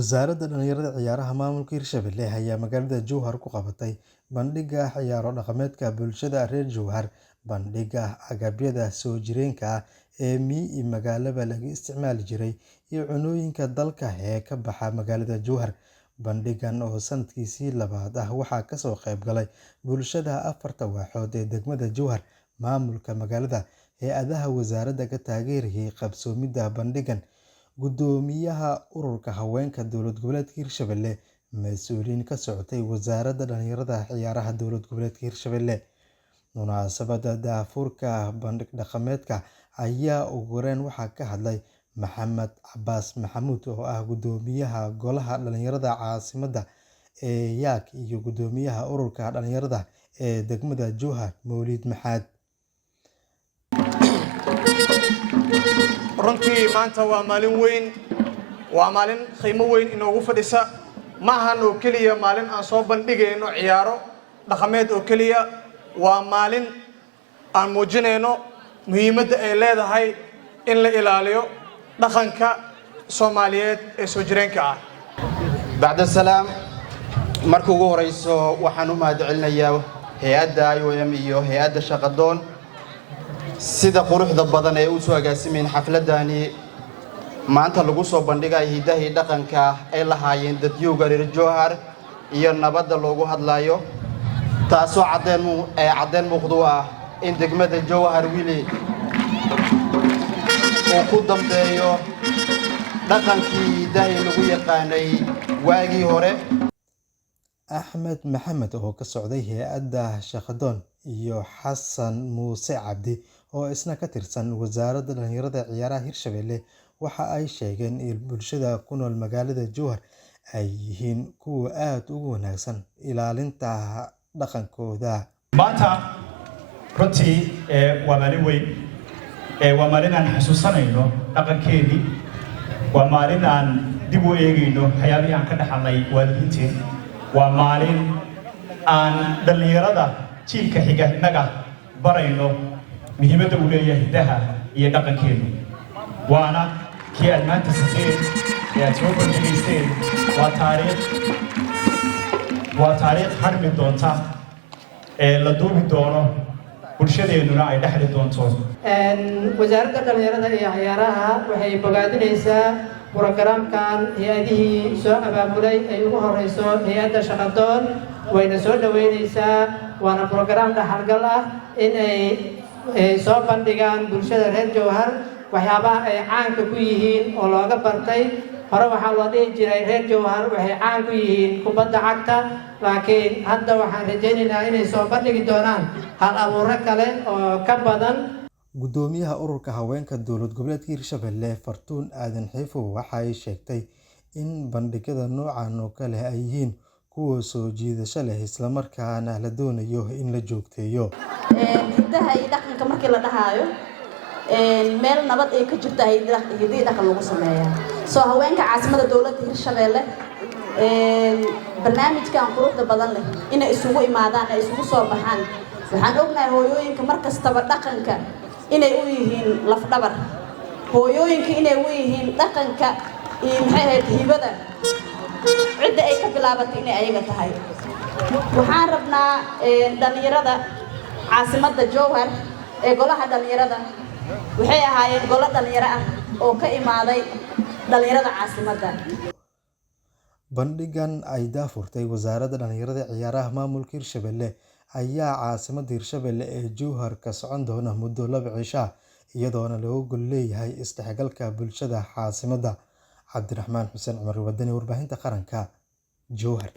Wasaaradda Dhalinyarada Ciyaaraha Maamulka Hirshabelle ayaa magaalada Jowhar ku qabatay bandhigga ciyaaro dhaqameedka bulshada reer Jowhar. Bandhigga agabyada soo jireenka ah ee miyi iyo magaalaba laga isticmaali jiray iyo cunooyinka dalka ee ka baxa magaalada Jowhar. Bandhiggan oo sanadkiisii labaad ah waxaa kasoo qayb galay bulshada afarta waaxood ee degmada Jowhar, maamulka magaalada, hay'adaha wasaaradda ka taageerayay qabsoomidda bandhiggan, Gudoomiyaha Ururka Haweenka Dowlad Goboleedka Hirshabelle, mas'uuliyiin ka socotay Wasaaradda Dhalinyarada Ciyaaraha Dowlad Goboleedka Hirshabelle. Munaasabadda daahfurka bandhig dhaqameedka ayaa ugu horeyn waxaa ka hadlay Maxamed Cabbaas Maxamuud oo ah Gudoomiyaha Golaha Dhalinyarada Caasimadda ee YAK iyo Gudoomiyaha Ururka Dhalinyarada ee degmada Jowhar, Mawlid Maxaad. runtii maanta waa maalin weyn, waa maalin qiimo weyn inoogu fadhisa. ma ahan oo keliya maalin aan soo bandhigayno ciyaaro dhaqameed oo keliya, waa maalin aan muujinayno muhiimadda ay leedahay in la ilaaliyo dhaqanka Soomaaliyeed ee soo jireenka ah. bacda salaam markii ugu horeyso waxaan u mahadcelinayaa hay'adda IOM iyo hay'adda Shaqadoon sida quruxda badan ee u soo agaasimeen xafladani maanta lagu soo bandhigay hidaha iyo dhaqanka ay lahaayeen dadyoga reer Jowhar iyo nabadda loogu hadlayo, taasoo cadeen muuqdo ah in degmada Jowhar wili oo ku dambeeyo dhaqankii hidaha lagu yaqaanay waagii hore. Axmed Maxamed oo ka socday hay'adda Shaqadoon iyo Xasan Muuse Cabdi oo isna ka tirsan Wasaaradda Dhalinyarada Ciyaaraha Hirshabelle waxa ay sheegeen in bulshada ku nool magaalada Jowhar ay yihiin kuwa aad ugu wanaagsan ilaalinta dhaqankooda. maanta runtii waa maalin weyn, waa maalin aan xasuusanayno dhaqankeennii, waa maalin aan dib u eegayno waxyaabihii aan ka dhaxalnay waalidiinteen, waa maalin aan dhalinyarada jiilka xiga innaga barayno muhiimadda uu leeyahay hidaha iyo dhaqankeenu. waana kii aad maanta siteen ee aad soo bandhigayseen waa taariikh harmi doonta ee la duubi doono, bulshadeennuna ay dhexli doonto. wasaaradda dhalinyarada iyo ciyaaraha waxay bogaadinaysaa programkan hay'adihii soo abaabulay ay ugu horeyso hay'adda Shaqadoon, wayna soo dhaweynaysaa. waana program dhaxalgal ah in ay soo bandhigaan bulshada reer Jowhar waxyaabaha ay caanka ku yihiin oo looga bartay. hore waxaa loo dhihi jiray reer Jowhar waxay caan ku yihiin kubadda cagta, laakiin hadda waxaan rajaynaynaa inay soo bandhigi doonaan hal abuuro kale oo ka badan. Gudoomiyaha Ururka Haweenka Dowlad Goboleedka Hirshabelle, Fartuun Aadan Xiifow, waxa ay sheegtay in bandhigyada noocan oo kale ay yihiin kuwa soo jiidasho leh isla markaana la doonayo in la joogteeyo. hidaha iyo dhaqanka markii la dhahayo meel nabad ay ka jirto hidaha dhaqan lagu sameeyaa. soo haweenka caasimada dowladda Hirshabelle barnaamijkan quruxda badan leh inay isugu imaadaan, ay isugu soo baxaan. waxaan ognahay hooyooyinka markastaba dhaqanka inay u yihiin lafdhabar, hooyooyinka inay u yihiin dhaqanka iyo maxay ahayd hibada cidda ay ka bilaabatay inay ayaga tahay. waxaan rabnaa dhalinyarada caasimadda Jowhar ee golaha dhalinyarada waxay ahaayeen golo dhalinyaro ah oo ka imaaday dhalinyarada caasimadda. Bandhiggan ay daahfurtay Wasaaradda Dhalinyarada Ciyaaraha Maamulka Hirshabelle ayaa caasimadda Hirshabelle ee Jowhar ka socon doona muddo 2 cisho ah, iyadoona looga gol leeyahay isdhexgalka bulshada caasimadda. Cabdiraxmaan Xuseen Cumar, Wadani, Warbaahinta Qaranka, Jowhar.